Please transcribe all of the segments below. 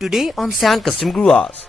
Today on Sand Custom Gruvas.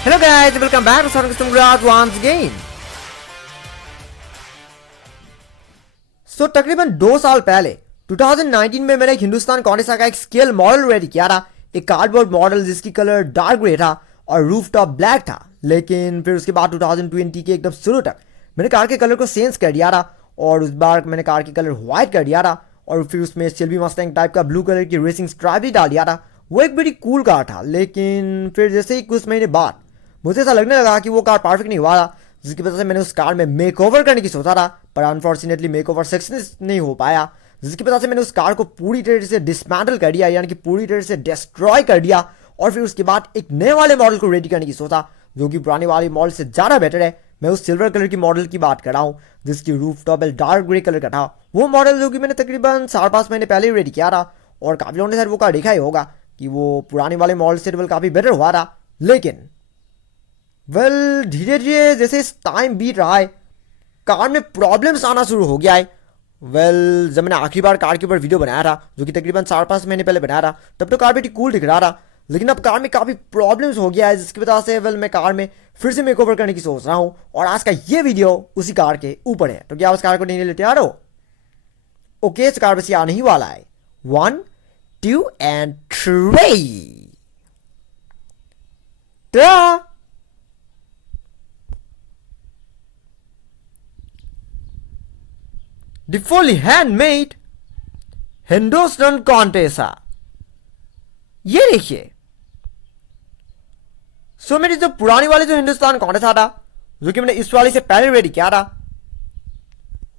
Hello guys, welcome back to Sand Custom Gruvas once again. तकरीबन 2 साल पहले 2019 में मैंने एक हिंदुस्तान कॉन्टेसा का एक स्केल मॉडल रेडी किया था, एक कार्डबोर्ड मॉडल जिसकी कलर डार्क ग्रे था और रूफ टॉप ब्लैक था। लेकिन फिर उसके बाद 2020 के एकदम शुरू तक मैंने कार के कलर को चेंज कर दिया था और उस बार मैंने कार की कलर व्हाइट कर दिया था और फिर उसमें सिल्वी मस्टैंग टाइप का ब्लू कलर की रेसिंग स्ट्राइप भी डाल दिया था। वो एक बड़ी कूल कार था, लेकिन फिर जैसे ही कुछ महीने बाद मुझे ऐसा लगने लगा कि वो कार परफेक्ट नहीं हुआ था, जिसकी वजह से मैंने उस कार में मेकओवर करने की सोचा था, पर अनफॉर्चुनेटली मेकओवर सक्सेस नहीं हो पाया, जिसकी वजह से मैंने उस कार को पूरी तरह से डिसमेंटल कर दिया, यानी कि पूरी तरह से डिस्ट्रॉय कर दिया। और फिर उसके बाद एक नए वाले मॉडल को रेडी करने की सोचा, जो कि पुराने वाले मॉडल से ज़्यादा बेटर है। मैं उस सिल्वर कलर की मॉडल की बात कर रहा हूँ, जिसकी roof top dark grey colour का था। वो मॉडल जो कि मैंने तकरीबन 4-5 महीने पहले ही रेडी किया था और काफ़ी लोगों ने शायद वो कार देखा ही होगा कि वो पुराने वाले मॉडल से काफ़ी बेटर हुआ था। लेकिन धीरे धीरे जैसे टाइम बीत रहा है, कार में प्रॉब्लम्स आना शुरू हो गया है। जब मैंने आखिरी बार कार के ऊपर वीडियो बनाया था, जो कि तकरीबन 4-5 महीने पहले बनाया था, तब तो कार भी कूल दिख रहा था। लेकिन अब कार में काफ़ी प्रॉब्लम्स हो गया है, जिसकी वजह से मैं कार में फिर से मेकओवर करने की सोच रहा हूँ। और आज का ये वीडियो उसी कार के ऊपर है, तो क्या उस कार को नहीं लेते आ रहे हो? ओके, इस कार बस आने ही वाला है। 1, 2 and 3। The fully handmade Hindustan Contessa. ये देखिए, मेरी जो पुरानी वाली जो हिंदुस्तान कॉन्टेसा था, जो कि मैंने इस वाली से पहले रेडी किया था,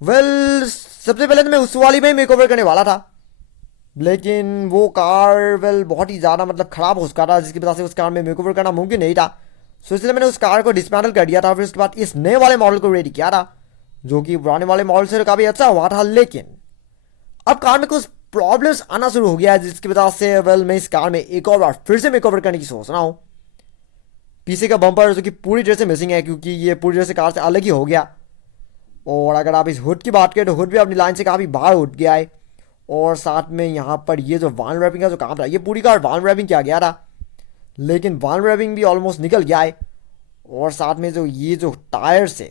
सबसे पहले तो मैं उस वाली में ही मेकओवर करने वाला था, लेकिन वो कार बहुत ही ज़्यादा खराब हो चुका था, जिसकी वजह से उस कार में मेकओवर करना मुमकिन नहीं था। इसलिए मैंने उस कार को डिसमेंटल कर दिया था। फिर उसके बाद इस नए वाले मॉडल को रेडी किया था, जो कि पुराने वाले मॉडल से काफ़ी अच्छा हुआ था। लेकिन अब कार में कुछ प्रॉब्लम्स आना शुरू हो गया है, जिसकी वजह से मैं इस कार में एक और बार फिर से मेकओवर करने की सोच रहा हूँ। पीछे का बम्पर जो कि पूरी तरह से मिसिंग है, क्योंकि ये पूरी तरह से कार से अलग ही हो गया। और अगर आप इस हुड की बात करें तो हुड भी अपनी लाइन से काफ़ी बाहर उठ गया है। और साथ में यहाँ पर ये जो वाल रैपिंग का जो काम था, ये पूरी कार वाल रैपिंग किया गया था, लेकिन वाल रैपिंग भी ऑलमोस्ट निकल गया है। और साथ में जो ये जो टायर्स है,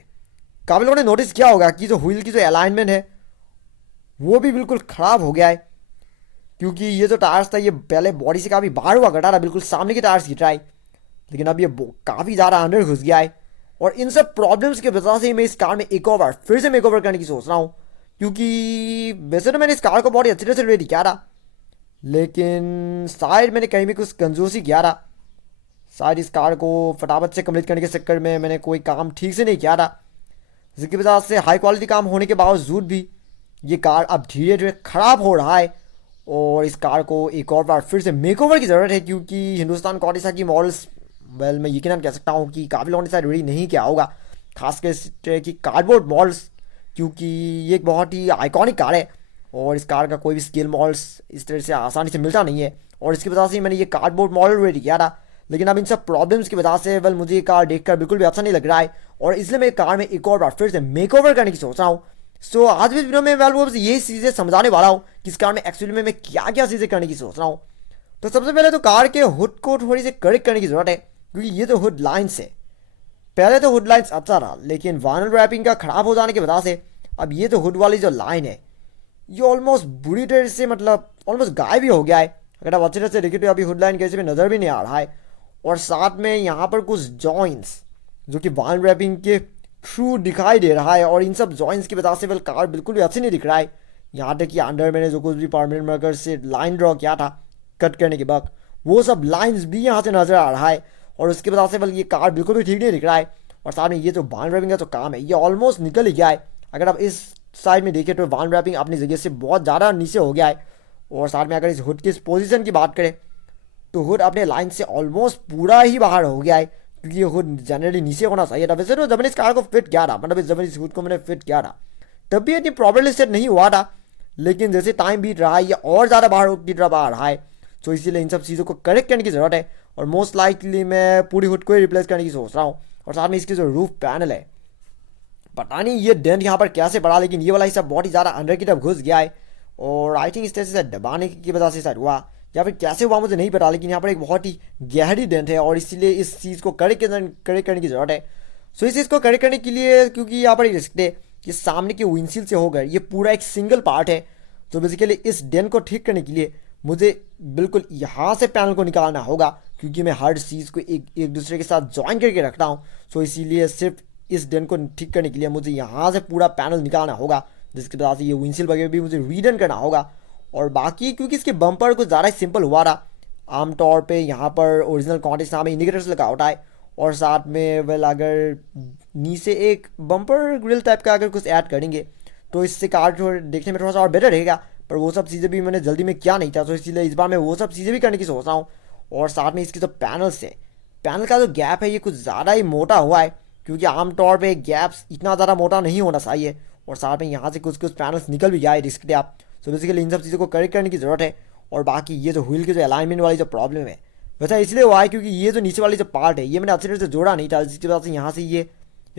काफ़ी लोगों ने नोटिस किया होगा कि जो व्हील की जो अलाइनमेंट है वो भी बिल्कुल ख़राब हो गया है, क्योंकि ये जो टायर्स था ये पहले बॉडी से काफ़ी बाहर हुआ करता था, बिल्कुल सामने के टायर्स की ट्राई, लेकिन अब ये काफ़ी ज़्यादा अंदर घुस गया है। और इन सब प्रॉब्लम्स की वजह से मैं इस कार में एक और बार फिर से मेकओवर करने की सोच रहा हूँ, क्योंकि वैसे तो मैंने इस कार को बहुत ही अच्छी तरह से रेडी किया था, लेकिन शायद मैंने कहीं भी कुछ कंजूसी किया था। शायद इस कार को फटाफट से कंप्लीट करने के चक्कर में मैंने कोई काम ठीक से नहीं किया था, जिसकी वजह से हाई क्वालिटी काम होने के बावजूद भी ये कार अब धीरे धीरे ख़राब हो रहा है। और इस कार को एक और बार फिर से मेकओवर की ज़रूरत है, क्योंकि हिंदुस्तान कॉन्टेसा की मॉडल्स मैं यकीनन कह सकता हूँ कि काफ़ी लोगों ने शायद रेडी नहीं किया होगा, खासकर इस तरह की कार्डबोर्ड मॉडल्स, क्योंकि ये एक बहुत ही आइकॉनिक कार है और इस कार का कोई भी स्केल मॉडल्स इस तरह से आसानी से मिलता नहीं है। और इसकी वजह से मैंने ये कार्डबोर्ड मॉडल रेडी किया था, लेकिन अब इन सब प्रॉब्लम्स की वजह से मुझे ये कार देखकर बिल्कुल भी अच्छा नहीं लग रहा है, और इसलिए मैं कार में एक और बार फिर से मेकओवर करने की सोच रहा हूँ। आज भी इस वीडियो में वो यही चीज़ें समझाने वाला हूँ कि इस कार में एक्चुअली में मैं क्या क्या चीज़ें करने की सोच रहा हूँ। तो सबसे पहले तो कार के हुड को थोड़ी सी करेक्ट करने की ज़रूरत है, क्योंकि ये जो हुड लाइन्स है, पहले तो हुड लाइन्स अच्छा था, लेकिन वाइनल रैपिंग का ख़राब हो जाने की वजह से अब ये जो हुड वाली जो लाइन है ये ऑलमोस्ट बुरी तरह से ऑलमोस्ट गायब ही हो गया है। अगर आप अच्छी तरह से देखें तो अभी हुड लाइन कैसे भी नज़र भी नहीं आ रहा है। और साथ में यहाँ पर कुछ जॉइंट्स जो कि वाइनल रैपिंग के थ्रू दिखाई दे रहा है, और इन सब जॉइंट्स की वजह से कार बिल्कुल भी अच्छी नहीं दिख रहा है। यहाँ तक कि अंदर मैंने जो कुछ भी परमानेंट मार्कर से लाइन ड्रॉ किया था कट करने के बाद, वो सब लाइन्स भी यहाँ से नज़र आ रहा है, और उसकी वजह से ये कार बिल्कुल भी ठीक नहीं दिख रहा है। और साथ में ये जो वाइनल रैपिंग का जो काम है ये ऑलमोस्ट निकल ही गया है। अगर आप इस साइड में देखिए तो वान रैपिंग अपनी जगह से बहुत ज़्यादा नीचे हो गया है। और साथ में अगर इस हुड की इस पोजीशन की बात करें तो हुड अपने लाइन से ऑलमोस्ट पूरा ही बाहर हो गया है, क्योंकि ये हुड जनरली नीचे होना चाहिए था। वैसे तो जब मैंने इस कार को फिट किया था, मतलब जब इस हुड को मैंने फिट किया था तब भी इतनी प्रॉब्लम सेट नहीं हुआ था, लेकिन जैसे टाइम बीत रहा है ये और ज़्यादा बाहर की तरफ आ रहा है। तो इसीलिए इन सब चीज़ों को करेक्ट करने की ज़रूरत है, और मोस्ट लाइकली मैं पूरी हुड को ही रिप्लेस करने की सोच रहा हूँ। और साथ में इसकी जो रूफ पैनल है, पता नहीं ये डेंट यहाँ पर कैसे पड़ा, लेकिन ये वाला हिस्सा बहुत ही ज़्यादा अंदर की तरफ घुस गया है। और आई थिंक इस तरह से दबाने की वजह से शायद हुआ, या फिर कैसे हुआ मुझे नहीं पता, लेकिन यहाँ पर एक बहुत ही गहरी डेंट है और इसीलिए इस चीज़ को करेक्ट करने की ज़रूरत है। सो इस चीज़ को करेक्ट करने के लिए, क्योंकि यहाँ पर एक रिस्क है कि सामने के विंडशील्ड से होकर ये पूरा एक सिंगल पार्ट है, तो बेसिकली इस डेंट को ठीक करने के लिए मुझे बिल्कुल यहाँ से पैनल को निकालना होगा, क्योंकि मैं हर चीज़ को एक दूसरे के साथ ज्वाइन करके रखता हूँ। सो इसीलिए सिर्फ इस डेंट को ठीक करने के लिए मुझे यहाँ से पूरा पैनल निकालना होगा, जिसके बाद से ये विंडशील्ड वगैरह भी मुझे रीडन करना होगा। और बाकी क्योंकि इसके बम्पर कुछ ज़्यादा सिंपल हुआ रहा, आमतौर पे यहाँ पर ओरिजिनल कॉन्टेक्स्ट नाम इंडिकेटर्स लगा होता है, और साथ में वेल अगर नीचे एक बम्पर ग्रिल टाइप का अगर कुछ ऐड करेंगे तो इससे कार देखने में थोड़ा सा और बेटर रहेगा। पर वो सब चीज़ें भी मैंने जल्दी में किया नहीं था, तो इसीलिए इस बार मैं वो सब चीज़ें भी करने की सोच रहा हूँ। और साथ में इसकी जो पैनल्स है, पैनल का जो गैप है ये कुछ ज़्यादा ही मोटा हुआ है, क्योंकि आमतौर पे गैप्स इतना ज़्यादा मोटा नहीं होना चाहिए। और साथ में यहाँ से कुछ कुछ पैनल्स निकल भी जाए रिस्क आप। सो बेसिकली इन सब चीज़ों को करेक्ट करने की ज़रूरत है। और बाकी ये जो व्हील की जो अलाइनमेंट वाली जो प्रॉब्लम है, वैसे इसलिए हुआ है क्योंकि ये जो नीचे वाली जो पार्ट है ये मैंने अच्छी तरह से जोड़ा नहीं था, जिसकी वजह से यहाँ से ये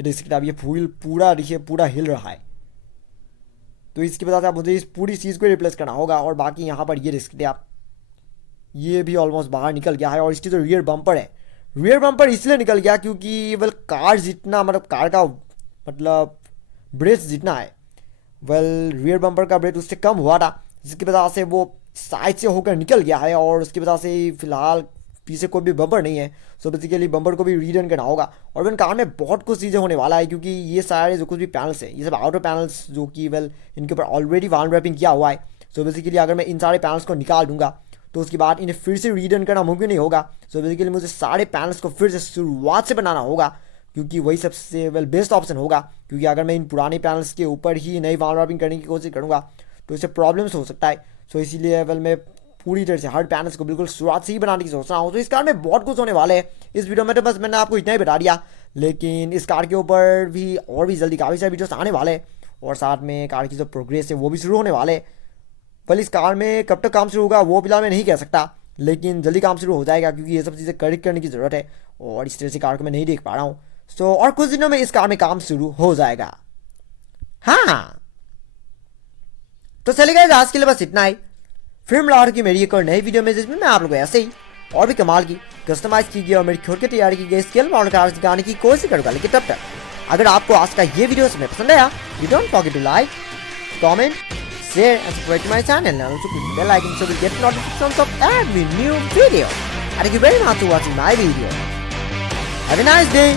रिस्क आप ये व्हील पूरा देखिए पूरा हिल रहा है। तो इसकी वजह से आप मुझे इस पूरी चीज़ को रिप्लेस करना होगा। और बाकी यहाँ पर ये रिस्क आप ये भी ऑलमोस्ट बाहर निकल गया है। और इसकी जो रियर बम्पर है, रियर बम्पर इसलिए निकल गया क्योंकि वेल कार जितना मतलब कार का मतलब ब्रेथ जितना है, वेल रियर बम्पर का ब्रेथ उससे कम हुआ था, जिसकी वजह से वो साइड से होकर निकल गया है। और उसकी वजह से फिलहाल पीछे कोई भी बम्पर नहीं है। सो बेसिकली बम्पर को भी रीडन करना होगा। और वेल कार में बहुत कुछ चीज़ें होने वाला है, क्योंकि ये सारे जो कुछ भी पैनल्स हैं ये सब आउटर पैनल्स जो कि वेल इनके ऊपर ऑलरेडी वाल रैपिंग किया हुआ है। सो बेसिकली अगर मैं इन सारे पैनल्स को निकाल दूंगा तो उसके बाद इन्हें फिर से रीडन करना मुमकिन नहीं होगा। सो बेसिकली मुझे सारे पैनल्स को फिर से शुरुआत से बनाना होगा, क्योंकि वही सबसे वेल बेस्ट ऑप्शन होगा। क्योंकि अगर मैं इन पुराने पैनल्स के ऊपर ही नई वाल रैपिंग करने की कोशिश करूँगा तो इससे प्रॉब्लम्स हो सकता है। सो इसीलिए वेल मैं पूरी तरह से हर पैनल्स को बिल्कुल शुरुआत से ही बनाने की सोच रहा हूँ। तो इस कार में बहुत कुछ होने वाले हैं। इस वीडियो में तो बस मैंने आपको इतना ही बता दिया, लेकिन इस कार के ऊपर भी और भी जल्दी काफ़ी सारे वीडियोस आने वाले हैं। और साथ में कार की जो प्रोग्रेस है वो भी शुरू होने वाले हैं। पहले इस कार में कब तक काम शुरू होगा वो फिलहाल मैं नहीं कह सकता, लेकिन जल्दी काम शुरू हो जाएगा, क्योंकि ये सब चीज़ें करेक्ट करने की ज़रूरत है। और इस तरह से कार को मैं नहीं देख पा रहा हूँ। सो और कुछ दिनों में इस कार में काम शुरू हो जाएगा। हाँ तो चलेगा, आज के लिए बस इतना ही। फिर मिलावट की मेरी एक और नई वीडियो में, जिसमें मैं आप लोगों को ऐसे ही और भी कमाल की कस्टमाइज की गई और मेरी खुद की तैयारी की गई स्केल मॉडल कार्स दिखाने की कोशिश करूंगा। लेकिन तब तक अगर आपको आज का ये वीडियो समय पसंद आया, you don't forget to like, comment, share and subscribe to my channel, and also click the bell icon so you'll get notifications of every new video. And thank you very much for watching my video. Have a nice day.